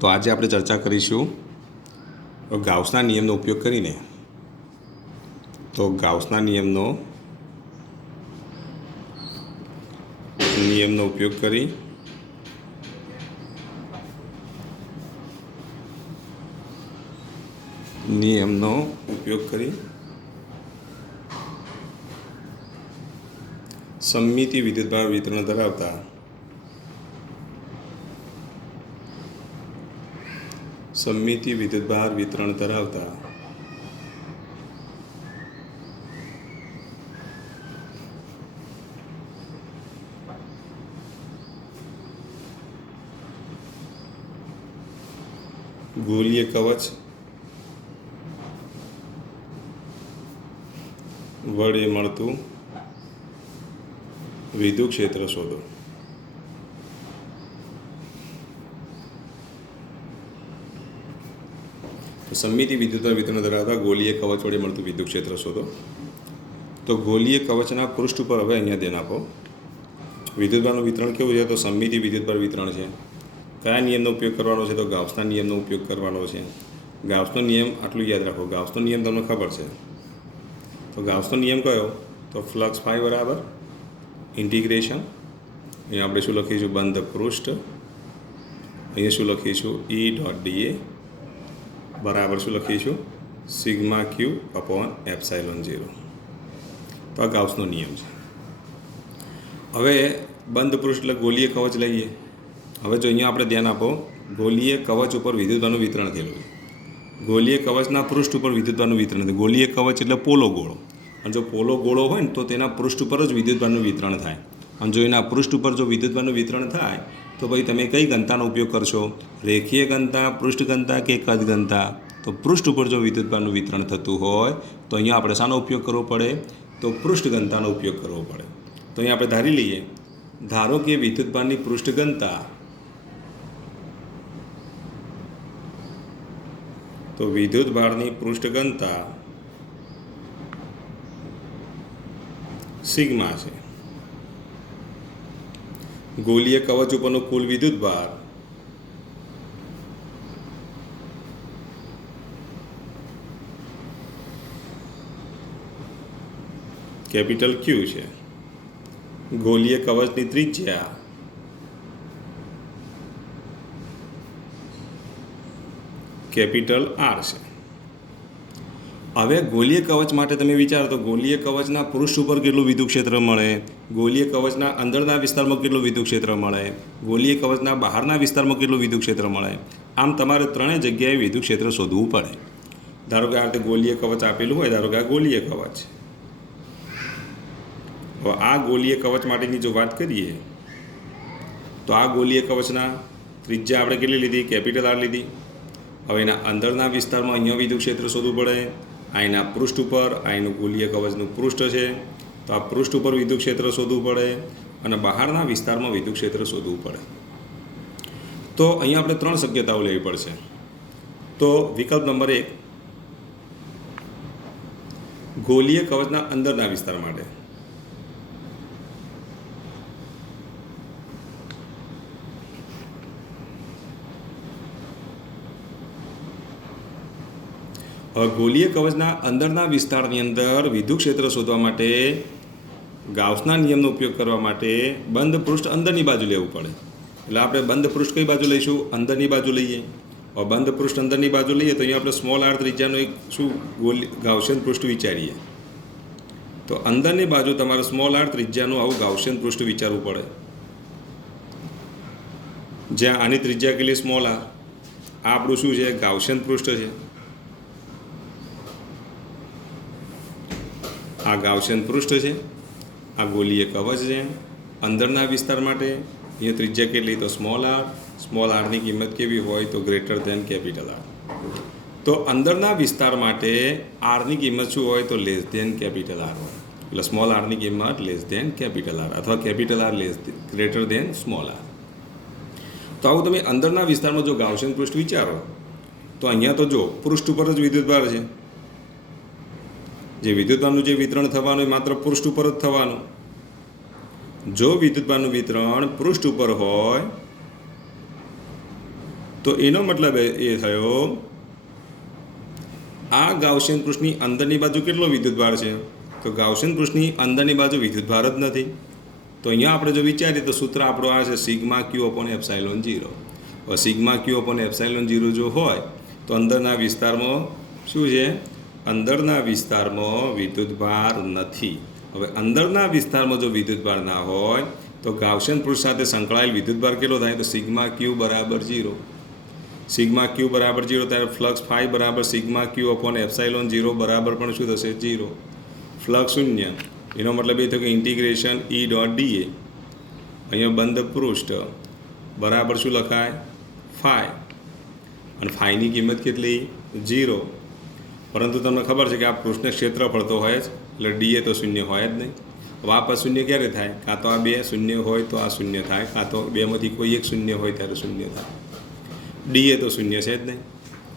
તો આજે આપણે ચર્ચા કરીશું ગાઉસના નિયમનો ઉપયોગ કરીને ગાઉસના નિયમનો ઉપયોગ કરી સમમિતિ વિદ્યુતભાર વિતરણ ધરાવતા ગોલીય કવચ વડે મળતું વિદ્યુત ક્ષેત્ર શોધો. સમમિતિ વિદ્યુતભાર વિતરણ ધરાવતા ગોલીય કવચ વડે મળતું વિદ્યુત ક્ષેત્ર શોધો. તો ગોલીય કવચના પૃષ્ઠ ઉપર હવે અહીંયા ધ્યાન આપો. વિદ્યુતભારનું વિતરણ કેવું છે? તો સમમિતિ વિદ્યુતભાર વિતરણ છે. કયા નિયમનો ઉપયોગ કરવાનો છે? તો ગાઉસના નિયમનો ઉપયોગ કરવાનો છે. ગાઉસનો નિયમ આટલું યાદ રાખો. ગાઉસનો નિયમ તમને ખબર છે. તો ગાઉસનો નિયમ કયો? તો ફ્લક્સ ફાઈ બરાબર ઇન્ટિગ્રેશન, અહીંયા આપણે શું લખીશું? બંધ પૃષ્ઠ. અહીંયા શું લખીશું? ઈ ડોટ ડીએ બરાબર શું લખીશું? Sigma q upon epsilon 0. તો આ ગાઉસનો નિયમ છે. હવે બંધ પૃષ્ઠ એટલે ગોલીય કવચ લઈએ. હવે જો અહીંયા આપણે ધ્યાન આપો, ગોલીય કવચ ઉપર વિદ્યુતભારનું વિતરણ થયેલું છે. ગોલીય કવચના પૃષ્ઠ ઉપર વિદ્યુતભારનું વિતરણ થયું. ગોલીય કવચ એટલે પોલો ગોળો, અને જો પોલો ગોળો હોય ને તો તેના પૃષ્ઠ ઉપર જ વિદ્યુતભારનું વિતરણ થાય. અને જો એના પૃષ્ઠ ઉપર જો વિદ્યુતભારનું વિતરણ થાય તો ભાઈ તમે કઈ ઘનતાનો ઉપયોગ કરશો? રેખીય ઘનતા, પૃષ્ઠ ઘનતા કે કદ ઘનતા? તો પૃષ્ઠ ઉપર જો વિદ્યુતભારનું વિતરણ થતું હોય તો અહીંયા આપણે શાનો ઉપયોગ કરવો પડે? તો પૃષ્ઠ ઘનતાનો ઉપયોગ કરવો પડે. તો અહીંયા આપણે ધારી લઈએ, ધારો કે વિદ્યુતભારની પૃષ્ઠ ઘનતા, તો વિદ્યુતભારની પૃષ્ઠ ઘનતા સિગ્મા છે. ગોલીય કવચ ઉપરનો કુલ વિદ્યુતભાર કેપિટલ ક્યુ છે. ગોલીય કવચની ત્રિજ્યા કેપિટલ આર છે. હવે ગોલીય કવચ માટે તમે વિચારો તો ગોલીય કવચના પૃષ્ઠ ઉપર કેટલું વિદ્યુત ક્ષેત્ર મળે? ગોલીય કવચના અંદરના વિસ્તારમાં કેટલું વિદ્યુત ક્ષેત્ર મળે? ગોલીય કવચના બહારના વિસ્તારમાં કેટલું વિદ્યુત ક્ષેત્ર મળે? આમ તમારે ત્રણેય જગ્યાએ વિદ્યુત ક્ષેત્ર શોધવું પડે. ધારો કે આ રીતે ગોલીય કવચ આપેલું હોય, ધારો કે આ ગોલીય કવચ. હવે આ ગોલીય કવચ માટેની જો વાત કરીએ તો આ ગોલીય કવચના ત્રિજ્યા આપણે કેટલી લીધી? કેપિટલ આર લીધી. હવે એના અંદરના વિસ્તારમાં અહીંયા વિદ્યુત ક્ષેત્ર શોધવું પડે. આ એના પૃષ્ઠ ઉપર, આ એનું ગોલીય કવચનું પૃષ્ઠ છે, તો આ પૃષ્ઠ ઉપર વિદ્યુત ક્ષેત્ર શોધવું પડે અને બહારના વિસ્તારમાં વિદ્યુત ક્ષેત્ર શોધવું પડે. તો અહીંયા આપણે ત્રણ શક્યતાઓ લેવી પડશે. તો વિકલ્પ નંબર 1, ગોલીય કવચના અંદરના વિસ્તાર માટે. હવે ગોલીય કવચના અંદરના વિસ્તારની અંદર વિદ્યુત ક્ષેત્ર શોધવા માટે ગાઉસના નિયમનો ઉપયોગ કરવા માટે બંધ પૃષ્ઠ અંદરની બાજુ લેવું પડે. એટલે આપણે બંધ પૃષ્ઠ કઈ બાજુ લઈશું? અંદરની બાજુ લઈએ. હવે બંધ પૃષ્ઠ અંદરની બાજુ લઈએ તો અહીંયા આપણે સ્મોલ આર ત્રિજ્યાનું એક ગાઉસિયન પૃષ્ઠ વિચારીએ. તો અંદરની બાજુ તમારે સ્મોલ આર ત્રિજ્યાનું આવું ગાઉસિયન પૃષ્ઠ વિચારવું પડે. જ્યાં આની ત્રિજ્યા કેટલી? Small r. આ આપણું શું છે? ગાઉસિયન પૃષ્ઠ છે. આ ગાઉસિયન પૃષ્ઠ છે, આ ગોલીય કવચ છે. અંદરના વિસ્તાર માટે અહીંયા ત્રિજ્યા કેટલી? તો સ્મોલ આર. સ્મોલ આરની કિંમત કેવી હોય? તો ગ્રેટર ધેન કેપિટલ આર. તો અંદરના વિસ્તાર માટે આરની કિંમત શું હોય? તો લેસ ધેન કેપિટલ આર હોય. એટલે સ્મોલ આરની કિંમત લેસ ધેન કેપિટલ આર અથવા capital R greater than small r. તો આવું તમે અંદરના વિસ્તારમાં જો ગાઉસિયન પૃષ્ઠ વિચારો તો અહીંયા તો જો પૃષ્ઠ ઉપર જ વિદ્યુતભાર છે. જે વિદ્યુતભારનું જે વિતરણ થવાનું એ માત્ર પૃષ્ઠ ઉપર જ થવાનું. જો વિદ્યુતભારનું વિતરણ પૃષ્ઠ ઉપર હોય તો એનો મતલબ એ થયો આ ગાઉસિયન પૃષ્ઠની અંદરની બાજુ કેટલો વિદ્યુતભાર છે? તો ગાઉસિયન પૃષ્ઠની અંદરની બાજુ વિદ્યુતભાર જ નથી. તો અહીંયા આપણે જો વિચારીએ તો સૂત્ર આપણું આ છે સિગ્મા ક્યુ અપોન એપ્સાઇલોન 0. હવે સિગ્મા ક્યુ અપોન એપ્સાઇલોન 0 જો હોય તો અંદરના વિસ્તારમાં શું છે? અંદરના વિસ્તારમાં વિદ્યુતભાર નથી. હવે અંદરના વિસ્તારમાં જો વિદ્યુતભાર ના હોય તો ગાઉસિયન પૃષ્ઠ સાથે સંકળાયેલ વિદ્યુતભાર કેટલો થાય? તો સિગ્મા ક્યુ બરાબર 0. સિગ્મા ક્યુ બરાબર 0 ત્યારે ફ્લક્સ ફાઈ બરાબર સિગ્મા ક્યુ અપોન એપ્સાઇલોન 0 બરાબર પણ શું થશે? 0. ફ્લક્સ શૂન્ય. એનો મતલબ એ થયો કે ઇન્ટિગ્રેશન ઈ ડોટ ડીએ અહીંયા બંધ પૃષ્ઠ બરાબર શું લખાય? ફાઈ. અને ફાઈની કિંમત કેટલી? 0. પરંતુ તમને ખબર છે કે આ પૃષ્ઠને ક્ષેત્રફળ તો હોય જ, એટલે ડીએ તો શૂન્ય હોય જ નહીં. હવે આ પર શૂન્ય ક્યારે થાય? કાં તો આ બે શૂન્ય હોય તો આ શૂન્ય થાય, કાં તો બેમાંથી કોઈ એક શૂન્ય હોય ત્યારે શૂન્ય થાય. ડીએ તો શૂન્ય છે જ નહીં,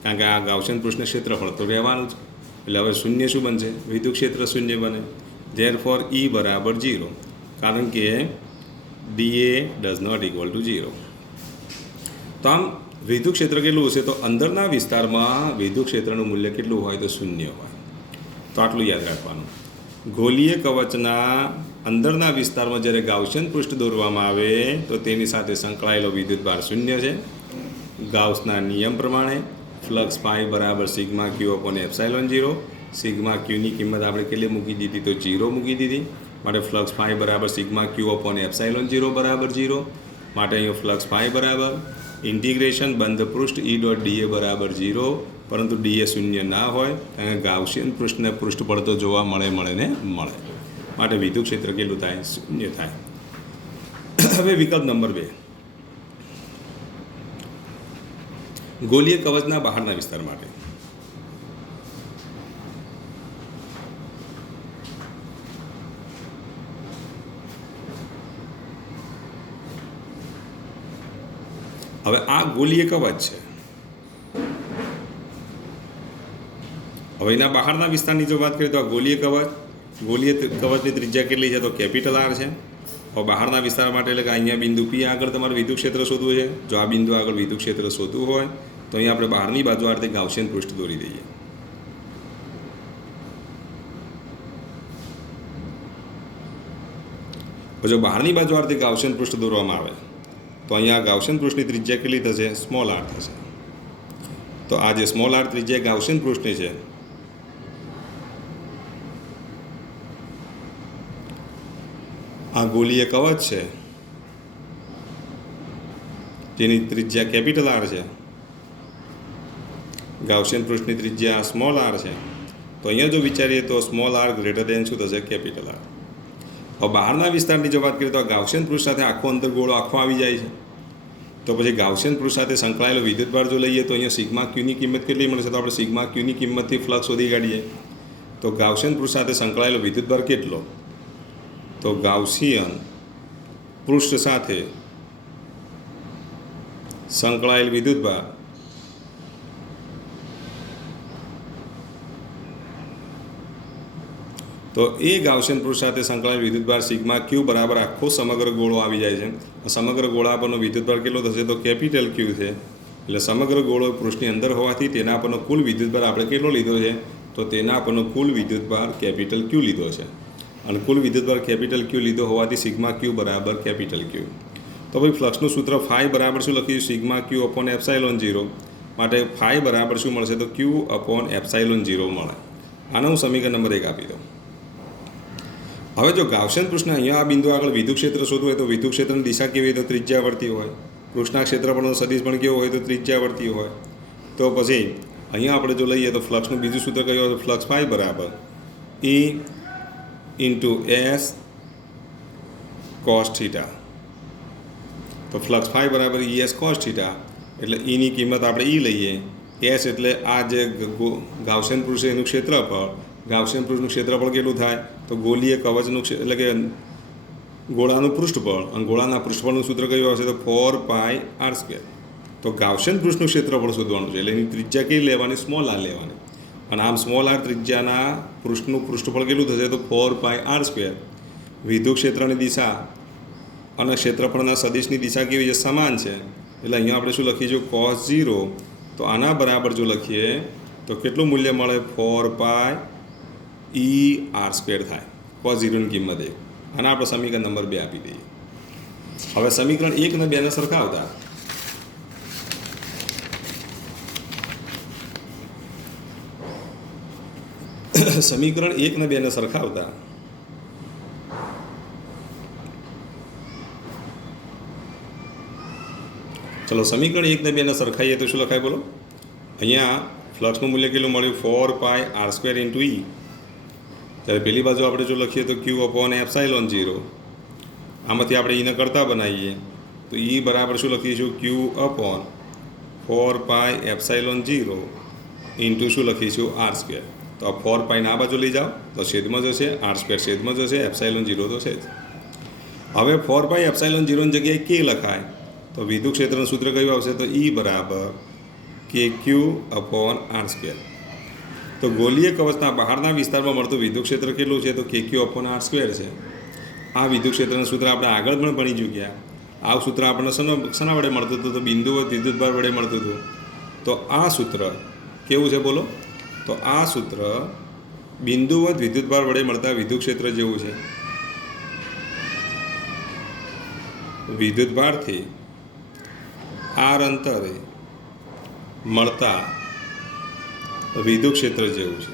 કારણ કે આ ગાઉસિયન પૃષ્ઠને ક્ષેત્રફળ તો રહેવાનું જ. એટલે હવે શૂન્ય શું બનશે? વિદ્યુત ક્ષેત્ર શૂન્ય બને. ધેરફોર ઈ બરાબર 0, કારણ કે DA does not equal to 0. તો આમ વિદ્યુત ક્ષેત્ર કેટલું હશે? તો અંદરના વિસ્તારમાં વિદ્યુત ક્ષેત્રનું મૂલ્ય કેટલું હોય? તો શૂન્ય હોય. તો આટલું યાદ રાખવાનું. ગોલીય કવચના અંદરના વિસ્તારમાં જ્યારે ગાઉસિયન પૃષ્ઠ દોરવામાં આવે તો તેની સાથે સંકળાયેલો વિદ્યુતભાર શૂન્ય છે. ગાઉસના નિયમ પ્રમાણે ફ્લક્સ ફાઈ બરાબર sigma q upon epsilon 0. Sigma ક્યુની કિંમત આપણે કેટલી મૂકી દીધી? તો 0 મૂકી દીધી. માટે ફ્લક્સ ફાઈ બરાબર સિગ્મા ક્યુ અપોન એપ્સાઇલોન 0 બરાબર 0. માટે અહીંયા ફ્લક્સ ફાઈ બરાબર ઇન્ટિગ્રેશન બંધ પૃષ્ઠ ઈ ડોટ ડીએ બરાબર 0. પરંતુ ડીએ શૂન્ય ના હોય કારણ કે ગાઉસિયન પૃષ્ઠને પૃષ્ઠફળ તો જોવા મળે ને મળે. માટે વિદ્યુત ક્ષેત્ર કેટલું થાય? શૂન્ય થાય. હવે વિકલ્પ નંબર 2, ગોલીય કવચના બહારના વિસ્તાર માટે. હવે આ ગોલીય કવચ છે. હવે એના બહારના વિસ્તારની જો વાત કરીએ તો આ ગોલીય કવચની ત્રિજ્યા કેટલી છે? તો કેપિટલ આર છે. હવે બહારના વિસ્તાર માટે એટલે કે અહીંયા બિંદુ પી આગળ તમારે વિદ્યુત ક્ષેત્ર શોધવું છે. જો આ બિંદુ આગળ વિદ્યુત ક્ષેત્ર શોધવું હોય તો અહીંયા આપણે બહારની બાજુ આ રીતે ગાઉસિયન પૃષ્ઠ દોરી દઈએ. જો બહારની બાજુ આ રીતે ગાઉસિયન પૃષ્ઠ દોરવામાં આવે તો અહીંયા ગાઉસિયન પૃષ્ઠની ત્રિજ્યા કેટલી થશે? સ્મોલ આર થશે. તો આ જે સ્મોલ આર ત્રિજ્યા ગાઉસિયન પૃષ્ઠની છે આ ગોલીય કવચ છે જેની ત્રિજ્યા કેપિટલ આર છે, ગાઉસિયન પૃષ્ઠની ત્રિજ્યા સ્મોલ આર છે. તો અહીંયા જો વિચારીએ તો સ્મોલ આર ગ્રેટર દેન શું થશે? Capital R. હવે બહારના વિસ્તારની જો વાત કરીએ તો ગાઉસિયન પૃષ્ઠ સાથે આખો અંતરગોળો આખો આવી જાય છે. તો પછી ગાઉસિયન પૃષ્ઠ સાથે સંકળાયેલો વિદ્યુતભાર જો લઈએ તો અહીંયા સિગ્મા ક્યુની કિંમત કેટલી મળશે? તો આપણે સિગ્મા ક્યુની કિંમતથી ફ્લક્સ શોધી કાઢીએ. તો ગાઉસિયન પૃષ્ઠ સાથે સંકળાયેલો વિદ્યુતભાર કેટલો? તો ગાઉસિયન પૃષ્ઠ સાથે સંકળાયેલ વિદ્યુતભાર તો એ ગાઉસિયન પૃષ્ઠ સાથે સંકળાયેલ વિદ્યુતભાર સિગ્મા ક્યુ બરાબર આખો સમગ્ર ગોળો આવી જાય છે. સમગ્ર ગોળા પરનો વિદ્યુતભાર કેટલો થશે? તો કેપિટલ ક્યુ છે. એટલે સમગ્ર ગોળો પૃષ્ઠની અંદર હોવાથી તેના પરનો કુલ વિદ્યુતભાર આપણે કેટલો લીધો છે? તો તેના પરનો કુલ વિદ્યુતભાર કેપિટલ ક્યુ લીધો છે. અને કુલ વિદ્યુતભાર કેપિટલ ક્યુ લીધો હોવાથી સિગ્મા ક્યુ બરાબર કેપિટલ ક્યુ. તો ભાઈ ફ્લક્સનું સૂત્ર ફાઈ બરાબર શું લખ્યું? Sigma q upon epsilon 0. માટે ફાઈ બરાબર શું મળશે? તો ક્યુ અપોન એપ્સાઇલોન 0 મળે. આનો હું સમીકરણ નંબર 1 આપી દઉં. હવે જો ગાઉસિયન પૃષ્ઠને અહીંયા આ બિંદુ આગળ વિદ્યુત ક્ષેત્ર શોધવું હોય તો વિદ્યુત ક્ષેત્રની દિશા કેવી હોય? તો ત્રિજ્યાવર્તી હોય. પૃષ્ઠના ક્ષેત્રફળનો સદિશ પણ કેવો હોય? તો ત્રિજ્યાવર્તી હોય. તો પછી અહીંયા આપણે જો લઈએ તો ફ્લક્સનું બીજું સૂત્ર કયું હોય? ફ્લક્સ ફાઈ બરાબર ઈ ઇન્ટુ એસ કોસ થીટા. તો ફ્લક્સ ફાઈ બરાબર ઈ એસ કોસ થીટા. એટલે ઈની કિંમત આપણે ઈ લઈએ. એસ એટલે આ જે ગાઉસિયન પૃષ્ઠ છે એનું ક્ષેત્રફળ. ગાઉસિયન પૃષ્ઠનું ક્ષેત્રફળ કેટલું થાય? તો ગોલીય કવચનું એટલે કે ગોળાનું પૃષ્ઠફળ. અને ગોળાના પૃષ્ઠફળનું સૂત્ર કયું આવશે? તો 4πr². તો ગાઉસિયન પૃષ્ઠનું ક્ષેત્રફળ શોધવાનું છે એટલે એની ત્રિજ્યા કેવી લેવાની? સ્મોલ આર લેવાની. અને આમ સ્મોલ આર ત્રિજ્યાના પૃષ્ઠનું પૃષ્ઠફળ કેટલું થશે? તો 4πr². વિદ્યુત ક્ષેત્રની દિશા અને ક્ષેત્રફળના સદિશની દિશા કેવી છે? સમાન છે. એટલે અહીંયા આપણે શું લખીશું cos 0, તો આના બરાબર જો લખીએ તો કેટલું મૂલ્ય મળે 4π ER² થાય cos 0ની કિંમત 1. આના આપણે સમીકરણ નંબર 2 આપી દઈએ. હવે સમીકરણ 1 અને 2ને સરખાવતા સમીકરણ 1 અને 2ને સરખાવતા ચલો સમીકરણ 1 અને 2ને સરખાઈએ તો શું લખાય બોલો? અહીંયા ફ્લક્સનું મૂલ્ય કેટલું મળ્યું 4πr² × E. જ્યારે પેલી બાજુ આપણે જો લખીએ તો Q/ε0. આમાંથી આપણે એને કરતા બનાવીએ તો E બરાબર શું લખીશું Q/4πε0 × શું લખીશું r². તો આ 4π આ બાજુ લઈ જાઓ તો છેદમાં જશે, r² છેદમાં જશે, ε0 તો છે જ. હવે 4πε0 ની જગ્યાએ K લખાય તો વિદ્યુત ક્ષેત્રનું સૂત્ર કયું આવશે? તો E બરાબર KQ/r². તો ગોલીય કવચના બહારના વિસ્તારમાં મળતું વિદ્યુત ક્ષેત્ર કેટલું છે? તો KQ/r² છે. આ વિદ્યુત ક્ષેત્રનું સૂત્ર આપણે આગળ પણ ભણી ચૂક્યા. આ સૂત્ર આપણને શેના વડે મળતું હતું? તો બિંદુવત વિદ્યુતભાર વડે મળતું હતું. તો આ સૂત્ર કેવું છે બોલો? તો આ સૂત્ર બિંદુવત વિદ્યુતભાર વડે મળતા વિદ્યુત ક્ષેત્ર જેવું છે. વિદ્યુતભારથી r અંતરે મળતા વિદ્યુત ક્ષેત્ર જેવું છે.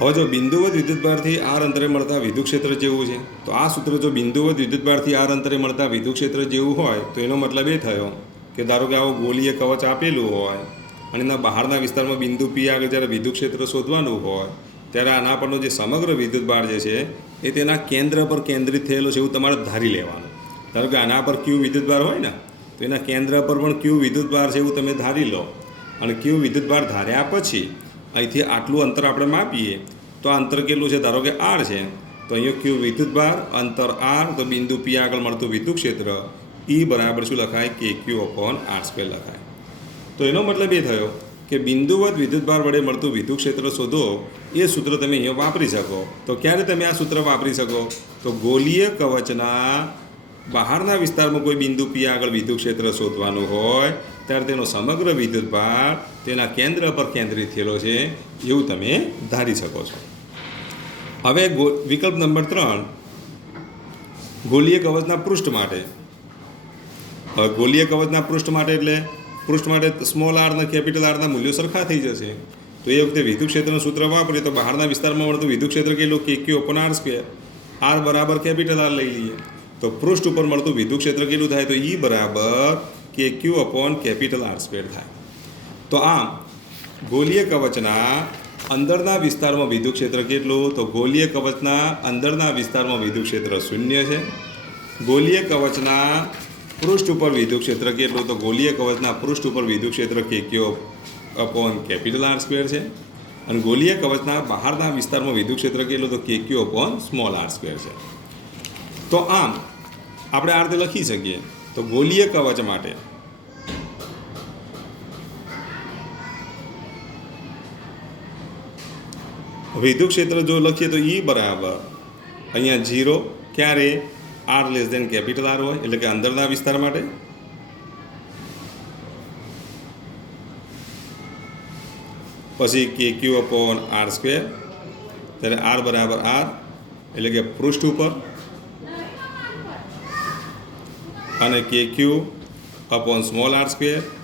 હવે જો બિંદુવત વિદ્યુતભારથી r અંતરે મળતા વિદ્યુત ક્ષેત્ર જેવું છે તો આ સૂત્ર જો બિંદુવત વિદ્યુતભારથી r અંતરે મળતા વિદ્યુત ક્ષેત્ર જેવું હોય તો એનો મતલબ એ થયો કે ધારો કે આવો ગોળીય કવચ આપેલું હોય અને એના બહારના વિસ્તારમાં બિંદુ P આગળ જ્યારે વિદ્યુત ક્ષેત્ર શોધવાનું હોય ત્યારે આના પરનો જે સમગ્ર વિદ્યુતભાર જે છે એ તેના કેન્દ્ર પર કેન્દ્રિત થયેલો છે એવું તમારે ધારી લેવાનું. ધારો કે આના પર Q વિદ્યુતભાર હોય ને તો એના કેન્દ્ર પર પણ Q વિદ્યુતભાર છે એવું તમે ધારી લો. અને Q વિદ્યુતભાર ધાર્યા પછી અહીંથી આટલું અંતર આપણે માપીએ તો આ અંતર કેટલું છે? ધારો કે r છે તો અહીંયા Q વિદ્યુતભાર, અંતર r, તો બિંદુ P આગળ મળતું વિદ્યુત ક્ષેત્ર E બરાબર શું લખાય? KQ/r² લખાય. તો એનો મતલબ એ થયો કે બિંદુવત વિદ્યુતભાર વડે મળતું વિદ્યુત ક્ષેત્ર શોધો એ સૂત્ર તમે અહીંયા વાપરી શકો. તો ક્યારે તમે આ સૂત્ર વાપરી શકો? તો ગોલીય કવચના બહારના વિસ્તારમાં કોઈ બિંદુ P આગળ વિદ્યુત ક્ષેત્ર શોધવાનું હોય ત્યારે તેનો સમગ્ર વિદ્યુતભાર તેના કેન્દ્ર પર કેન્દ્રિત થયેલો છે એવું તમે ધારી શકો છો. હવે વિકલ્પ નંબર 3 ગોલીય કવચના પૃષ્ઠ માટે. હવે ગોલીય કવચના પૃષ્ઠ માટે એટલે પૃષ્ઠ માટે સ્મોલ r અને કેપિટલ r ના મૂલ્યો સરખા થઈ જશે. તો એ વખતે વિદ્યુત ક્ષેત્રનું સૂત્ર વાપરીએ તો બહારના વિસ્તારમાં મળતું વિદ્યુત ક્ષેત્ર કેટલું? KQ/r². r બરાબર કેપિટલ r લઈ લઈએ તો પૃષ્ઠ ઉપર મળતું વિદ્યુત ક્ષેત્ર કેટલું થાય? તો E બરાબર KQ/R² થાય. તો આમ ગોલીય કવચના અંદરના વિસ્તારમાં વિદ્યુત ક્ષેત્ર કેટલું? તો ગોલીય કવચના અંદરના વિસ્તારમાં વિદ્યુત ક્ષેત્ર 0 છે. ગોલીય કવચના પૃષ્ઠ ઉપર વિદ્યુત ક્ષેત્ર કેટલું? તો ગોલીય કવચના પૃષ્ઠ ઉપર વિદ્યુત ક્ષેત્ર KQ/R² છે. અને ગોલીય કવચના બહારના વિસ્તારમાં વિદ્યુત ક્ષેત્ર કેટલું? તો KQ/r² છે. તો આમ આપણે આ રીતે લખી શકીએ. તો ગોલીય કવચ માટે વિદ્યુત ક્ષેત્ર જો લખીએ તો E બરાબર અહીંયા 0 ક્યારે? r less than capital R હોય એટલે કે અંદરના વિસ્તાર માટે. પછી KQ/r² ત્યારે r બરાબર r એટલે કે પૃષ્ઠ ઉપર, અને KQ/r²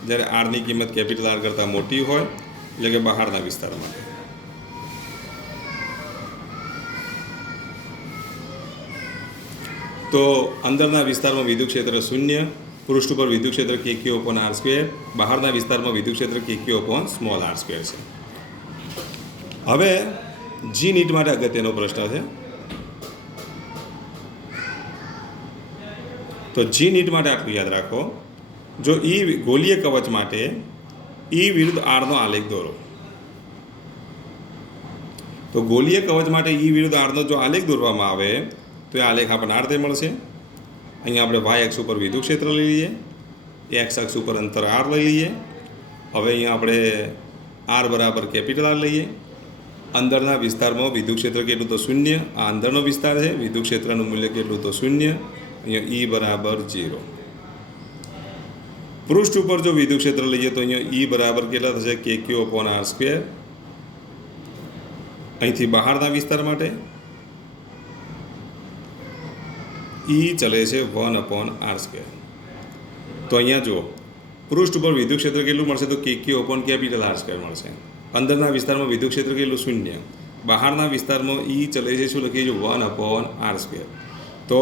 જ્યારે r ની કિંમત કેપિટલ R કરતાં મોટી હોય એટલે કે બહારના વિસ્તાર માટે. તો અંદરના વિસ્તારમાં વિદ્યુત ક્ષેત્ર 0, પૃષ્ઠ ઉપર વિદ્યુત ક્ષેત્ર KQ/r², બહારના વિસ્તારમાં વિદ્યુત ક્ષેત્ર KQ/r² છે. હવે જી નીટ માટે અગત્યનો પ્રશ્ન છે. તો જી નીટ માટે આટલું યાદ રાખો, જો ગોલીય કવચ માટે E વિરુદ્ધ r નો આલેખ દોરો. તો ગોલીય કવચ માટે E વિરુદ્ધ r નો જો આલેખ દોરવામાં આવે તો એ આલેખ આપણને આ રીતે મળશે. અહીંયા આપણે y અક્ષ ઉપર વિદ્યુત ક્ષેત્ર લઈ લઈએ, x અક્ષ ઉપર અંતર r લઈ લઈએ. હવે અહીંયા આપણે r બરાબર કેપિટલ R લઈએ અંદરના વિસ્તારમાં વિદ્યુત ક્ષેત્ર કેટલું તો શૂન્ય. આ અંદરનો વિસ્તાર છે, વિદ્યુત ક્ષેત્રનું મૂલ્ય કેટલું તો શૂન્ય. અહીંયા ઈ બરાબર 0. પૃષ્ઠ ઉપર જો વિદ્યુત ક્ષેત્ર લઈએ તો અહીંયા ઈ બરાબર કેટલા થશે KQ/R². અહીંથી બહારના વિસ્તાર માટે ઈ ચલે છે 1/R². તો અહીંયા જુઓ પૃષ્ઠ ઉપર વિદ્યુત ક્ષેત્ર કેટલું મળશે તો KQ/R² મળશે. અંદરના વિસ્તારમાં વિદ્યુત ક્ષેત્ર કેટલું શૂન્ય. બહારના વિસ્તારમાં ઈ ચલે છે શું લખીએ 1/R². તો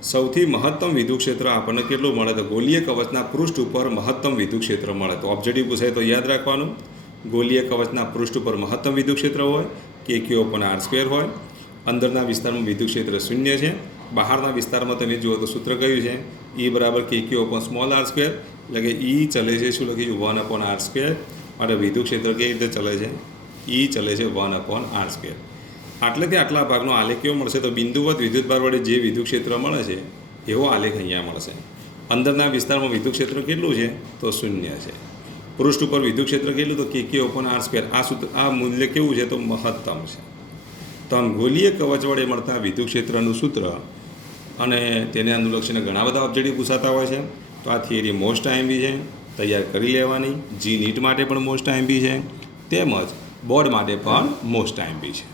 સૌથી મહત્તમ વિદ્યુત ક્ષેત્ર આપણને કેટલું મળે તો ગોલીય કવચના પૃષ્ઠ ઉપર મહત્તમ વિદ્યુત ક્ષેત્ર મળે. તો ઓબ્જેક્ટિવ પૂછાય તો યાદ રાખવાનું, ગોલીય કવચના પૃષ્ઠ ઉપર મહત્તમ વિદ્યુત ક્ષેત્ર હોય, KQ/R² હોય. અંદરના વિસ્તારમાં વિદ્યુત ક્ષેત્ર શૂન્ય છે. બહારના વિસ્તારમાં તમે જુઓ તો સૂત્ર કયું છે ઈ બરાબર KQ/R². એટલે કે ઈ ચલે છે શું લખીશું 1/R². માટે વિદ્યુત ક્ષેત્ર કેવી રીતે ચલે છે ઈ ચલે છે 1/R². આટલેથી આટલા ભાગનો આલેખ કેવો મળશે તો બિંદુવત વિદ્યુતભાર વડે જે વિદ્યુત ક્ષેત્ર મળે છે એવો આલેખ અહીંયા મળશે. અંદરના વિસ્તારમાં વિદ્યુત ક્ષેત્ર કેટલું છે તો શૂન્ય છે. પૃષ્ઠ ઉપર વિદ્યુત ક્ષેત્ર કેટલું તો KQ/R². આ મૂલ્ય કેવું છે તો મહત્તમ છે. તો આમ ગોલીય કવચ વડે મળતા વિદ્યુત ક્ષેત્રનું સૂત્ર અને તેને અનુલક્ષીને ઘણા બધા ઓબ્જેક્ટિવ પૂછાતા હોય છે. તો આ થિયરી મોસ્ટ આઈએમપી છે, તૈયાર કરી લેવાની. જી નીટ માટે પણ મોસ્ટ આઈએમપી છે, તેમજ બોર્ડ માટે પણ મોસ્ટ આઈએમપી છે.